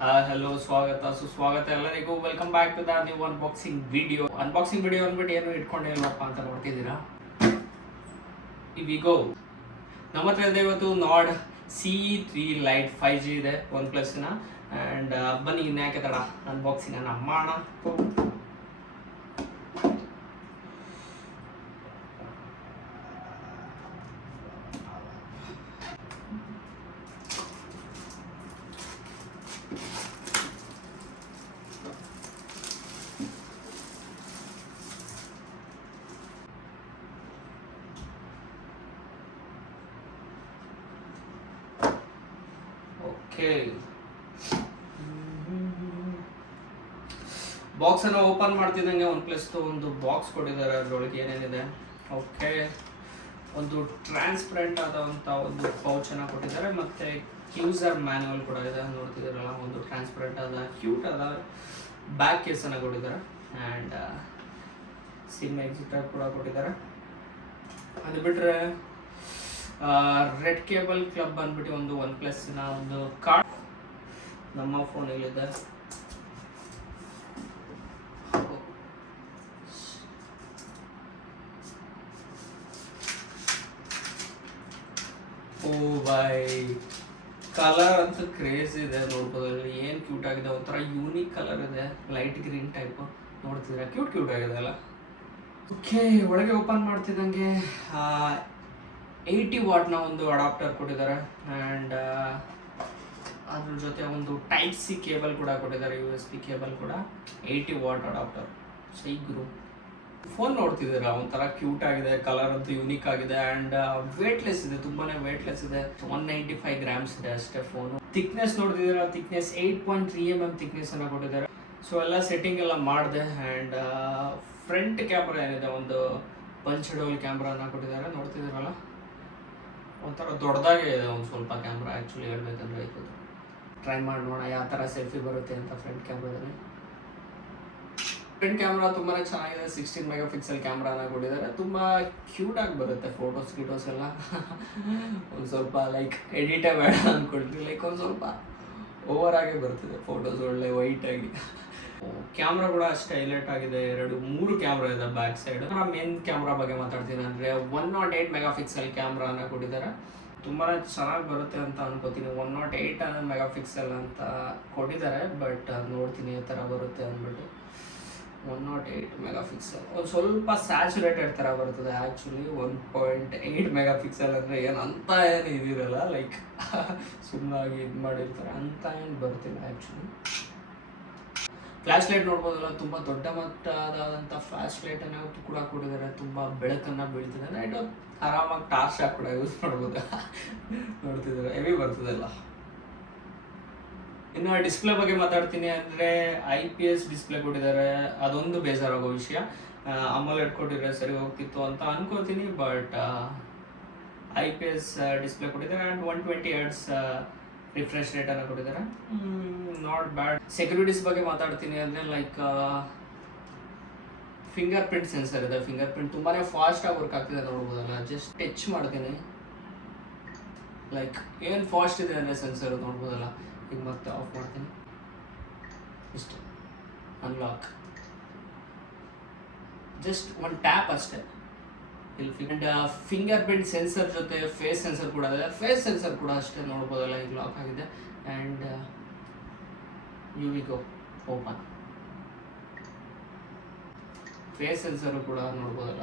Hello ಸ್ವಾಗತ ಸುಸ್ವಾಗತ ಎಲ್ಲರಿಗೂ. Welcome back to the new unboxing video ಅಂದ್ಬಿಟ್ಟು ಏನು ಇಟ್ಕೊಂಡಿಲ್ಲಪ್ಪ ಅಂತ ನೋಡ್ತಿದ್ದೀರಾ. ಇವಿಗೋ ನಮ್ಮ ಹತ್ರ ಇದೆ ಇವತ್ತು ನಾಡ್ CE3 Lite 5G ಇದೆ OnePlusನ. ಆ್ಯಂಡ್ ಬನ್ನಿ ಇನ್ಯಾಕೆ ತಡ ಅನ್ಬಾಕ್ಸಿಂಗ್ ಮಾಡೋಣ. ಬಾಕ್ಸ್ ಅನ್ನು ಓಪನ್ ಮಾಡ್ತಿದ್ದಂಗೆ OnePlus ಒಂದು ಬಾಕ್ಸ್ ಕೊಟ್ಟಿದ್ದಾರೆ. ಅದರೊಳಗೆ ಏನೇನಿದೆ, ಓಕೆ, ಒಂದು ಟ್ರಾನ್ಸ್ಪರೆಂಟ್ ಆದಂಥ ಒಂದು ಪೌಚ್ ಅನ್ನು ಕೊಟ್ಟಿದ್ದಾರೆ. ಮತ್ತೆ ಯೂಸರ್ ಮ್ಯಾನ್ಯುವಲ್ ಕೂಡ ಇದೆ, ನೋಡ್ತಿದ್ದೀರಲ್ಲ. ಒಂದು ಟ್ರಾನ್ಸ್ಪರೆಂಟ್ ಆದ ಕ್ಯೂಟ್ ಆದ ಬ್ಯಾಕ್ ಕೇಸ್ ಅನ್ನು ಕೊಟ್ಟಿದ್ದಾರೆ. ಆ್ಯಂಡ್ ಸಿಮ್ ಎಕ್ಸಿಟರ್ ಕೂಡ ಕೊಟ್ಟಿದ್ದಾರೆ. ಅದು ಬಿಟ್ಟರೆ ರೆಡ್ ಕೇಬಲ್ ಕ್ಲಬ್ ಅಂದ್ಬಿಟ್ಟು ಒಂದು OnePlusನ ಒಂದು ಕಾರ್ಡ್ ನಮ್ಮ ಫೋನಲ್ಲಿದೆ. ಓ ಬೈ, ಕಲರ್ ಅಂತೂ ಕ್ರೇಜ್ ಇದೆ. ನೋಡ್ಬೋದು ಏನು ಕ್ಯೂಟ್ ಆಗಿದೆ, ಒಂಥರ ಯೂನಿಕ್ ಕಲರ್ ಇದೆ, ಲೈಟ್ ಗ್ರೀನ್ ಟೈಪ್. ನೋಡ್ತಿದ್ರೆ ಕ್ಯೂಟ್ ಆಗಿದೆ ಅಲ್ಲ. ಓಕೆ, ಒಳಗೆ ಓಪನ್ ಮಾಡ್ತಿದ್ದಂಗೆ 80 ವಾಟ್ನ ಒಂದು ಅಡಾಪ್ಟರ್ ಕೊಟ್ಟಿದ್ದಾರೆ. ಆ್ಯಂಡ್ ಅದ್ರ ಜೊತೆ ಒಂದು ಟೈಪ್ ಸಿ ಕೇಬಲ್ ಕೂಡ ಕೊಟ್ಟಿದ್ದಾರೆ, USB ಕೇಬಲ್ ಕೂಡ. 80 ವಾಟ್ ಅಡಾಪ್ಟರ್, ಸೈಗ್ರು. ಫೋನ್ ನೋಡ್ತಿದ್ದೀರಾ, ಒಂಥರ ಕ್ಯೂಟ್ ಆಗಿದೆ, ಕಲರ್ ಅಂತೂ ಯೂನಿಕ್ ಆಗಿದೆ. ಆ್ಯಂಡ್ ವೇಟ್ಲೆಸ್ ಇದೆ, ತುಂಬಾ ವೇಟ್ಲೆಸ್ ಇದೆ. 195 ಗ್ರಾಮ್ಸ್ ಇದೆ ಅಷ್ಟೇ ಫೋನು. ಥಿಕ್ನೆಸ್ ನೋಡ್ತಿದ್ದೀರಾ, ಥಿಕ್ನೆಸ್ 8.3 mm ಥಿಕ್ನೆಸ್ ಅನ್ನು ಕೊಟ್ಟಿದ್ದಾರೆ. ಸೊ ಎಲ್ಲ ಸೆಟ್ಟಿಂಗ್ ಎಲ್ಲ ಮಾಡಿದೆ. ಆ್ಯಂಡ್ ಫ್ರಂಟ್ ಕ್ಯಾಮ್ರಾ ಏನಿದೆ, ಒಂದು ಪಂಚ್ ಡೋಲ್ ಕ್ಯಾಮ್ರಾನ ಕೊಟ್ಟಿದ್ದಾರೆ. ನೋಡ್ತಿದ್ದೀರಲ್ಲ, ಒಂಥರ ದೊಡ್ಡದಾಗೆ ಇದೆ ಒಂದು ಸ್ವಲ್ಪ ಕ್ಯಾಮ್ರಾ. ಆ್ಯಕ್ಚುಲಿ ಹೇಳ್ಬೇಕಂದ್ರೆ ಇದು ಟ್ರೈ ಮಾಡಿ ನೋಡೋಣ ಯಾವ ಥರ ಸೆಲ್ಫಿ ಬರುತ್ತೆ ಅಂತ ಫ್ರಂಟ್ ಕ್ಯಾಮ್ರಾದಲ್ಲಿ. ಫ್ರಂಟ್ ಕ್ಯಾಮ್ರಾ ತುಂಬಾ ಚೆನ್ನಾಗಿದೆ. 16 ಮೆಗಾಪಿಕ್ಸೆಲ್ ಕ್ಯಾಮ್ರಾನ ಕೊಟ್ಟಿದ್ದಾರೆ. ತುಂಬ ಕ್ಯೂಟಾಗಿ ಬರುತ್ತೆ ಫೋಟೋಸ್ ಎಲ್ಲ. ಒಂದು ಸ್ವಲ್ಪ ಲೈಕ್ ಎಡಿಟೇ ಬೇಡ ಅಂದ್ಕೊಳ್ತೀವಿ, ಲೈಕ್ ಒಂದು ಸ್ವಲ್ಪ ಓವರ್ ಆಗೇ ಬರ್ತಿದೆ ಫೋಟೋಸ್, ಒಳ್ಳೆ ವೈಟಾಗಿ. ಕ್ಯಾಮ್ರಾ ಕೂಡ ಅಷ್ಟೇ ಹೈಲೈಟ್ ಆಗಿದೆ. 3 ಕ್ಯಾಮ್ರಾ ಇದೆ ಬ್ಯಾಕ್ ಸೈಡ್. ಮೇನ್ ಕ್ಯಾಮ್ರಾ ಬಗ್ಗೆ ಮಾತಾಡ್ತೀನಿ ಅಂದರೆ 108 ಮೆಗಾಪಿಕ್ಸೆಲ್ ಕ್ಯಾಮ್ರಾನ ಕೊಟ್ಟಿದ್ದಾರೆ. ತುಂಬಾ ಚೆನ್ನಾಗಿ ಬರುತ್ತೆ ಅಂತ ಅನ್ಕೋತೀನಿ. 108 ಮೆಗಾಪಿಕ್ಸೆಲ್ ಅಂತ ಕೊಟ್ಟಿದ್ದಾರೆ, ಬಟ್ ನೋಡ್ತೀನಿ ಈ ಥರ ಬರುತ್ತೆ ಅಂದ್ಬಿಟ್ಟು. 108 ಮೆಗಾಪಿಕ್ಸೆಲ್ ಒಂದು ಸ್ವಲ್ಪ ಸ್ಯಾಚುರೇಟೆಡ್ ಥರ ಬರ್ತದೆ. ಆ್ಯಕ್ಚುಲಿ 1.8 ಮೆಗಾಪಿಕ್ಸೆಲ್ ಅಂದರೆ ಏನು ಇದಿರಲ್ಲ, ಲೈಕ್ ಸುಮ್ಮನಾಗಿ ಇದು ಮಾಡಿರ್ತಾರೆ ಅಂತ ಏನು ಬರ್ತಿಲ್ಲ ಆ್ಯಕ್ಚುಲಿ. ಫ್ಲ್ಯಾಶ್ ಲೈಟ್ ನೋಡ್ಬೋದಲ್ಲ, ತುಂಬ ದೊಡ್ಡ ಮಟ್ಟದಾದಂಥ ಫ್ಲ್ಯಾಶ್ ಲೈಟನ್ನು ಕೂಡ ಕೊಟ್ಟಿದ್ದಾರೆ. ತುಂಬ ಬೆಳಕನ್ನು ಬೀಳ್ತಿದೆ. ನೈಟು ಆರಾಮಾಗಿ ಟಾರ್ಚ್ ಹಾಕಿ ಕೂಡ ಯೂಸ್ ಮಾಡ್ಬೋದು. ನೋಡ್ತಿದ್ದಾರೆ, ಹೆವಿ ಬರ್ತದಲ್ಲ. ಇನ್ನು ಡಿಸ್ಪ್ಲೇ ಬಗ್ಗೆ ಮಾತಾಡ್ತೀನಿ ಅಂದರೆ IPS ಡಿಸ್ಪ್ಲೇ ಕೊಟ್ಟಿದ್ದಾರೆ. ಅದೊಂದು ಬೇಜಾರಾಗೋ ವಿಷಯ. AMOLED ಕೊಟ್ಟಿದ್ರೆ ಸರಿ ಹೋಗ್ತಿತ್ತು ಅಂತ ಅನ್ಕೋತೀನಿ, ಬಟ್ IPS ಡಿಸ್ಪ್ಲೇ ಕೊಟ್ಟಿದ್ದಾರೆ. ಆ್ಯಂಡ್ 120 Hz ರಿಫ್ರೆಶ್ ರೇಟನ್ನು ಕೊಟ್ಟಿದ್ದಾರೆ. Not bad. ಸೆಕ್ಯೂರಿಟೀಸ್ ಬಗ್ಗೆ ಮಾತಾಡ್ತೀನಿ ಅಂದರೆ ಲೈಕ್ ಫಿಂಗರ್ ಪ್ರಿಂಟ್ ಸೆನ್ಸರ್ ಇದೆ. ಫಿಂಗರ್ ಪ್ರಿಂಟ್ ತುಂಬಾ ಫಾಸ್ಟಾಗಿ ವರ್ಕ್ ಆಗ್ತಿದೆ, ನೋಡ್ಬೋದಲ್ಲ. ಜಸ್ಟ್ ಟಚ್ ಮಾಡ್ತೀನಿ, ಲೈಕ್ ಏನು ಫಾಸ್ಟ್ ಇದೆ ಅಂದರೆ ಸೆನ್ಸರ್ ನೋಡ್ಬೋದಲ್ಲ. ಈಗ ಮತ್ತೆ ಆಫ್ ಮಾಡ್ತೀನಿ, ಇಷ್ಟು ಅನ್ಲಾಕ್, ಜಸ್ಟ್ ಒಂದು ಟ್ಯಾಪ್ ಅಷ್ಟೇ. ಆ್ಯಂಡ್ ಫಿಂಗರ್ ಪ್ರಿಂಟ್ ಸೆನ್ಸರ್ ಜೊತೆ ಫೇಸ್ ಸೆನ್ಸರ್ ಕೂಡ ಇದೆ. ಫೇಸ್ ಸೆನ್ಸರ್ ಕೂಡ ಅಷ್ಟೇ ನೋಡ್ಬೋದಲ್ಲ, ಈಗ ಲಾಕ್ ಆಗಿದೆ. And go open. Face sensor ಕೂಡ ನೋಡ್ಬೋದಲ್ಲ.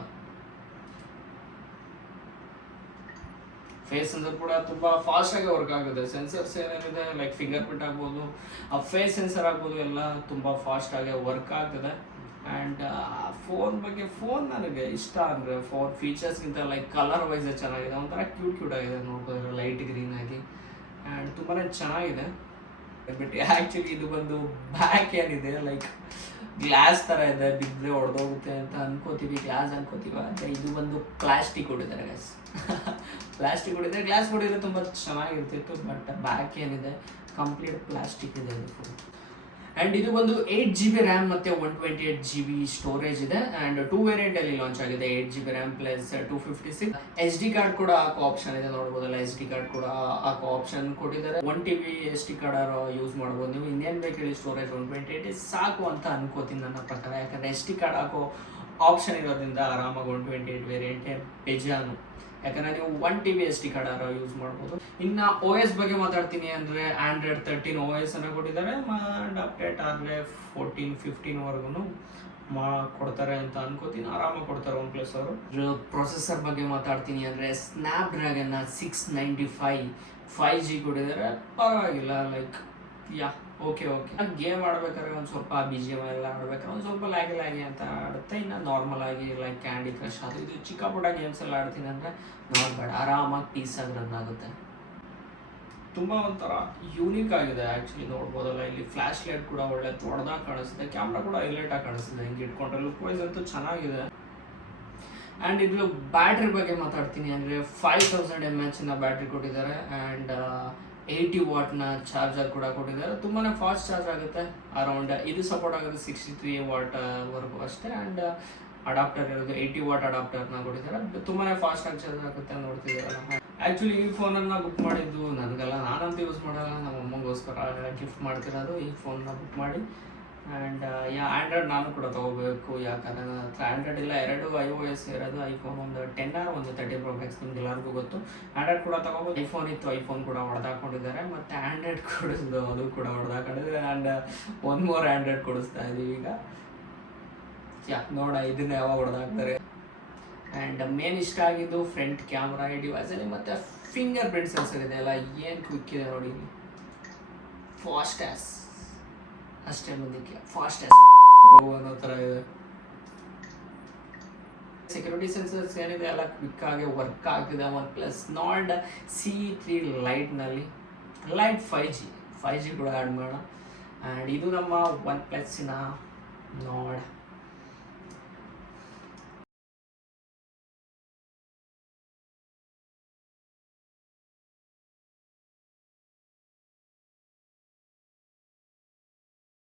ಫೇಸ್ ಸೆನ್ಸರ್ ಕೂಡ ತುಂಬ ಫಾಸ್ಟಾಗಿ ವರ್ಕ್ ಆಗುತ್ತೆ. ಸೆನ್ಸರ್ಸ್ ಏನೇನಿದೆ, ಲೈಕ್ ಫಿಂಗರ್ ಪ್ರಿಂಟ್ ಆಗ್ಬೋದು, ಫೇಸ್ ಸೆನ್ಸರ್ ಆಗ್ಬೋದು, ಎಲ್ಲ ತುಂಬ ಫಾಸ್ಟಾಗಿ ವರ್ಕ್ ಆಗ್ತದೆ. ಆ್ಯಂಡ್ ಫೋನ್ ನನಗೆ ಇಷ್ಟ ಅಂದರೆ ಫೋನ್ ಫೀಚರ್ಸ್ಗಿಂತ ಲೈಕ್ ಕಲರ್ ವೈಸೇ ಚೆನ್ನಾಗಿದೆ. ಒಂಥರ ಕ್ಯೂಟ್ ಆಗಿದೆ, ನೋಡ್ಬೋದು, ಲೈಟ್ ಗ್ರೀನ್ ಆಗಿ. ಆ್ಯಂಡ್ ತುಂಬಾ ಚೆನ್ನಾಗಿದೆ. ಬಟ್ ಆ್ಯಕ್ಚುಲಿ ಇದು ಬಂದು ಬ್ಯಾಕ್ ಏನಿದೆ, ಲೈಕ್ ಗ್ಲಾಸ್ ಥರ ಇದೆ, ಬಿದ್ದರೆ ಹೊಡೆದೋಗುತ್ತೆ ಅಂತ ಅನ್ಕೋತೀವಿ, ಗ್ಲಾಸ್ ಅನ್ಕೋತೀವಿ. ಆದರೆ ಇದು ಬಂದು ಪ್ಲಾಸ್ಟಿಕ್ ಕೊಟ್ಟಿದ್ದಾರೆ ಗೈಸ್. ಪ್ಲಾಸ್ಟಿಕ್ ಕೊಟ್ಟಿದ್ದಾರೆ. ಗ್ಲಾಸ್ ಕೊಟ್ಟಿದ್ರೆ ತುಂಬ ಚೆನ್ನಾಗಿರ್ತಿತ್ತು, ಬಟ್ ಬ್ಯಾಕ್ ಏನಿದೆ ಕಂಪ್ಲೀಟ್ ಪ್ಲಾಸ್ಟಿಕ್ ಇದೆ ಇದು ಫೋನ್. ಆ್ಯಂಡ್ ಇದು ಬಂದು 8 GB ರ್ಯಾಮ್ ಮತ್ತು 128 GB ಸ್ಟೋರೇಜ್ ಇದೆ. ಆ್ಯಂಡ್ 2 ವೇರಿಯಂಟಲ್ಲಿ ಲಾಂಚ್ ಆಗಿದೆ, 8 GB RAM plus 256. S D card ಕೂಡ ಹಾಕೋ ಆಪ್ಷನ್ ಇದೆ, ನೋಡ್ಬೋದಲ್ಲ. ಎಸ್ ಡಿ ಕಾರ್ಡ್ ಕೂಡ ಹಾಕೋ ಆಪ್ಷನ್ ಕೊಟ್ಟಿದ್ದಾರೆ. 1 TB S D card use ಮಾಡ್ಬೋದು ನೀವು. ಇನ್ನೇನು ಬೇಕು ಹೇಳಿ, ಸ್ಟೋರೇಜ್ 128 ಸಾಕು ಅಂತ ಅನ್ಕೋತೀನಿ ನನ್ನ ಪ್ರಕಾರ. ಯಾಕಂದರೆ ಎಸ್ ಡಿ ಕಾರ್ಡ್ ಹಾಕೋ ಆಪ್ಷನ್ ಇರೋದ್ರಿಂದ ಆರಾಮಾಗಿ 128 ವೇರಿಯಂಟೇ ಬೇಜಾನು. ಯಾಕಂದರೆ ನೀವು 1 TB S D card use ಮಾಡ್ಬೋದು. ಇನ್ನು OS ಬಗ್ಗೆ ಮಾತಾಡ್ತೀನಿ ಅಂದರೆ Android 13 OS ಅನ್ನು ಕೊಟ್ಟಿದ್ದಾರೆ. ಆ್ಯಂಡ್ ಅಪ್ಡೇಟ್ ಆದರೆ 14, 15ವರೆಗೂ ಕೊಡ್ತಾರೆ ಅಂತ ಅನ್ಕೋತೀನಿ. ಆರಾಮಾಗಿ ಕೊಡ್ತಾರೆ OnePlus ಅವರು. ಪ್ರೊಸೆಸರ್ ಬಗ್ಗೆ ಮಾತಾಡ್ತೀನಿ ಅಂದರೆ Snapdragon 695 5G ಕೊಟ್ಟಿದ್ದಾರೆ. ಪರವಾಗಿಲ್ಲ, ಲೈಕ್ ಓಕೆ. ಗೇಮ್ ಆಡ್ಬೇಕಾದ್ರೆ ಒಂದು ಸ್ವಲ್ಪ BGM ಎಲ್ಲ ಆಡ್ಬೇಕಾದ್ರೆ ಒಂದು ಸ್ವಲ್ಪ ಲ್ಯಾಗಿ ಅಂತ ಆಡುತ್ತೆ. ಇನ್ನು ನಾರ್ಮಲ್ ಆಗಿ ಲೈಕ್ ಕ್ಯಾಂಡಿ ಕ್ರಶ್ ಅದು ಇದು ಚಿಕ್ಕ ಪುಟ್ಟ ಗೇಮ್ಸ್ ಎಲ್ಲ ಆಡ್ತೀನಿ ಅಂದರೆ ಬೇಡ, ಆರಾಮಾಗಿ ಪೀಸಾಗಿ ರನ್ ಆಗುತ್ತೆ. ತುಂಬ ಒಂಥರ ಯೂನಿಕ್ ಆಗಿದೆ ಆ್ಯಕ್ಚುಲಿ, ನೋಡ್ಬೋದಲ್ಲ. ಇಲ್ಲಿ ಫ್ಲ್ಯಾಶ್ ಲೈಟ್ ಕೂಡ ಒಳ್ಳೆ ದೊಡ್ಡದಾಗಿ ಕಾಣಿಸುತ್ತೆ, ಕ್ಯಾಮ್ರಾ ಕೂಡ ಹೈಲೈಟಾಗಿ ಕಾಣಿಸುತ್ತೆ. ಹಿಂಗೆ ಇಟ್ಕೊಂಡ್ರೆ ಲುಕ್ ವೈಸ್ ಅಂತೂ ಚೆನ್ನಾಗಿದೆ. ಆ್ಯಂಡ್ ಇದು ಬ್ಯಾಟ್ರಿ ಬಗ್ಗೆ ಮಾತಾಡ್ತೀನಿ ಅಂದರೆ 5000 mAh ಬ್ಯಾಟ್ರಿ ಕೊಟ್ಟಿದ್ದಾರೆ. ಆ್ಯಂಡ್ 80 W ಚಾರ್ಜರ್ ಕೂಡ ಕೊಟ್ಟಿದ್ದಾರೆ. ತುಂಬಾ ಫಾಸ್ಟ್ ಚಾರ್ಜ್ ಆಗುತ್ತೆ. ಅರೌಂಡ್ ಇದು ಸಪೋರ್ಟ್ ಆಗುತ್ತೆ 63 W ಅಷ್ಟೇ. ಆ್ಯಂಡ್ ಅಡಾಪ್ಟರ್ ಇರೋದು 80 W ಅಡಾಪ್ಟರ್ನ ಕೊಟ್ಟಿದ್ದಾರೆ. ತುಂಬಾ ಫಾಸ್ಟ್ ಆಗಿ ಚಾರ್ಜ್ ಆಗುತ್ತೆ ನೋಡ್ತಿದ್ದೀರಲ್ಲ. ಆ್ಯಕ್ಚುಲಿ ಈ ಫೋನನ್ನು ಬುಕ್ ಮಾಡಿದ್ದು ನನಗಲ್ಲ, ನಾನಂತೂ ಯೂಸ್ ಮಾಡಲ್ಲ, ನಮ್ಮ ಅಮ್ಮಗೋಸ್ಕರ ಗಿಫ್ಟ್ ಮಾಡ್ತಿರೋದು ಈ ಫೋನ್ನ ಬುಕ್ ಮಾಡಿ. ಆ್ಯಂಡ್ ಆ್ಯಂಡ್ರಾಯ್ಡ್ ನಾನು ಕೂಡ ತೊಗೋಬೇಕು, ಯಾಕಂದರೆ ನನ್ನ ಹತ್ರ ಆ್ಯಂಡ್ರಾಯ್ಡ್ ಇಲ್ಲ. 2 iOS ಇರೋದು. ಐಫೋನ್ ಒಂದು 10 or ಒಂದು 13 Pro Max ನಿಮ್ಗೆ ಎಲ್ಲರಿಗೂ ಗೊತ್ತು. ಆ್ಯಂಡ್ರಾಯ್ಡ್ ಕೂಡ ತೊಗೋಬೋದು. ಐಫೋನ್ ಇತ್ತು, ಐಫೋನ್ ಕೂಡ ಹೊಡೆದಾಕೊಂಡಿದ್ದಾರೆ. ಮತ್ತು ಆ್ಯಂಡ್ರಾಯ್ಡ್ ಕೊಡಿಸ್ದು, ಅದು ಕೂಡ ಹೊಡೆದಾಕೊಂಡಿದೆ. ಆ್ಯಂಡ್ ಒನ್ ಮೋರ್ ಆ್ಯಂಡ್ರಾಯ್ಡ್ ಕೊಡಿಸ್ತಾ ಇದ್ದೀವಿ ಈಗ. ನೋಡ ಇದನ್ನ ಯಾವಾಗ ಹೊಡೆದಾಕ್ತಾರೆ. ಆ್ಯಂಡ್ ಮೇನ್ ಇಷ್ಟ ಆಗಿದ್ದು ಫ್ರಂಟ್ ಕ್ಯಾಮ್ರಾ ಈ ಡಿವೈಸಲ್ಲಿ, ಮತ್ತು ಫಿಂಗರ್ ಪ್ರಿಂಟ್ ಸೆನ್ಸರ್ ಇದೆ ಅಲ್ಲ, ಏನು ಕ್ವಿಕ್ ಇದೆ ನೋಡಿ. ಫಾಸ್ಟ್ ಆ್ಯಸ್ ಅಷ್ಟೇ, ಮುಂದಕ್ಕೆ ಫಾಸ್ಟ್ ಆ್ಯಸ್ ಅನ್ನೋ ಥರ ಇದೆ. ಸೆಕ್ಯೂರಿಟಿ ಸೆನ್ಸರ್ಸ್ ಏನಿದೆ ಎಲ್ಲ ಕ್ವಿಕ್ ಆಗಿ ವರ್ಕ್ ಆಗ್ತಿದೆ. OnePlus Nord C3 ಲೈಟ್ನಲ್ಲಿ light 5G ಕೂಡ ಆ್ಯಡ್ ಮಾಡೋಣ. ಆ್ಯಂಡ್ ಇದು ನಮ್ಮ OnePlus Nord